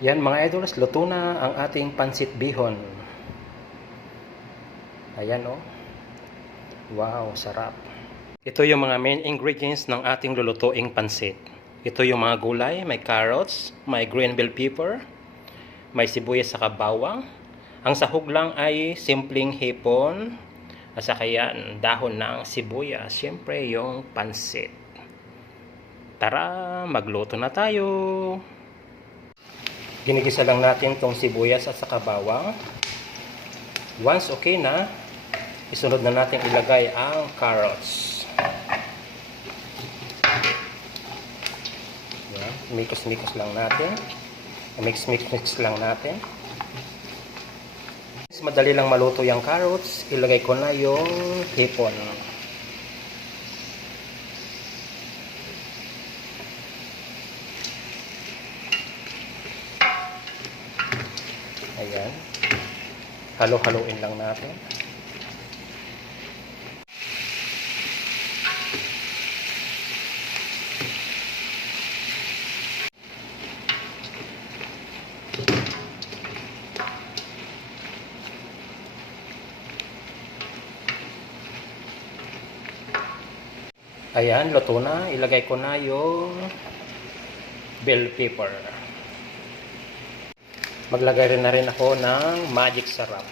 Yan mga idols, luto na ang ating pansit bihon. Ayan oh. Wow, sarap. Ito yung mga main ingredients ng ating lulutuing pansit. Ito yung mga gulay, may carrots, may green bell pepper, may sibuyas sa bawang. Ang sahog lang ay simpleng hipon, at saka yan, dahon ng sibuyas. Siyempre yung pansit. Tara, magluto na tayo. Ginigisa lang natin tong sibuyas at saka bawang. Once okay na, isunod na natin ilagay ang carrots. Yan, mikos-mikos lang natin. Mix lang natin. Madali lang maluto yung carrots. Ilagay ko na yung hipon. Ayan. Halo-haloin lang natin. Ayan, luto na. Ilagay ko na yung bell pepper. Maglagay rin na rin ako ng magic sarap.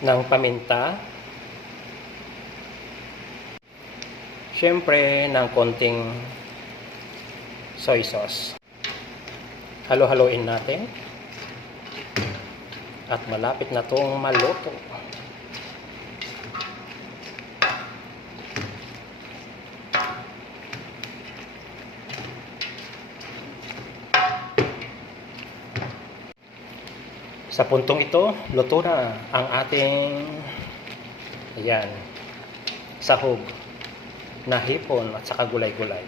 Ng paminta. Siyempre, ng konting soy sauce. Halo-haloin natin. At malapit na itong maluto. Sa puntong ito, luto na ang ating ayan, sahog na hipon at saka gulay-gulay.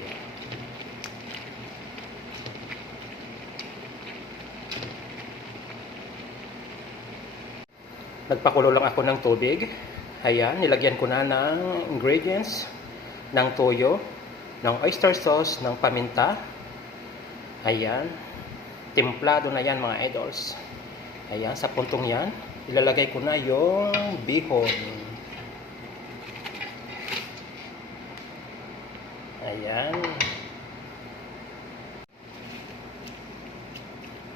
Nagpakulo lang ako ng tubig. Ayan, nilagyan ko na ng ingredients, ng toyo, ng oyster sauce, ng paminta. Ayan, timplado na yan mga idols. Ayan, sa puntong yan, ilalagay ko na yung bihon. Ayan.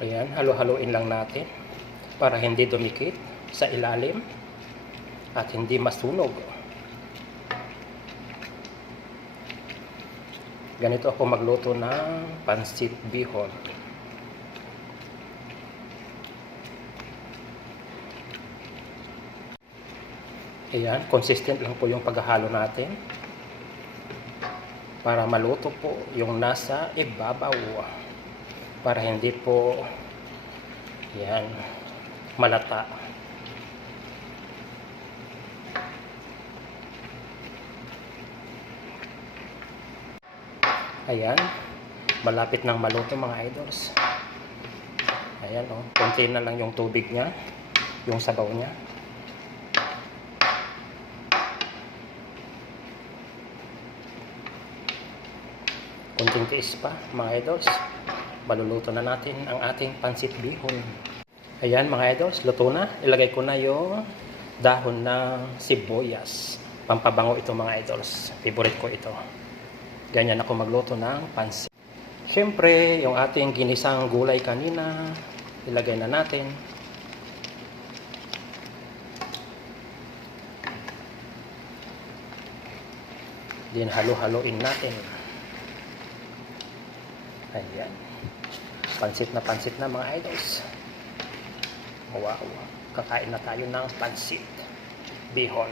Ayan, halo-haloin lang natin para hindi dumikit sa ilalim at hindi masunog. Ganito ako magluto ng pansit bihon. Ayan, consistent lang po yung paghahalo natin para maluto po yung nasa ibabaw, para hindi po yan malata. Ayan, malapit nang maluto mga idols. Ayan oh, konti na lang yung tubig niya, yung sabaw niya. Kunting tiis pa mga idols, maluluto na natin ang ating pansit bihon. Ayan mga idols, luto na. Ilagay ko na yung dahon ng sibuyas. Pampabango ito mga idols, favorite ko ito. Ganyan ako magluto ng pansit. Siyempre, yung ating ginisang gulay kanina, ilagay na natin. Then halo-haloin natin. Ayan. Pansit na mga idols. Wow. Kakain na tayo ng pansit bihon.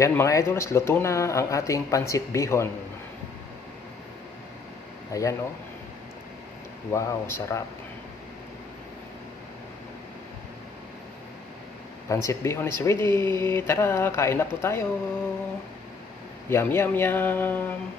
Yan mga idols, luto na ang ating pansit bihon. Ayan oh. Wow, sarap. Pansit bihon is ready. Tara, kain na po tayo. Yum, yum, yum.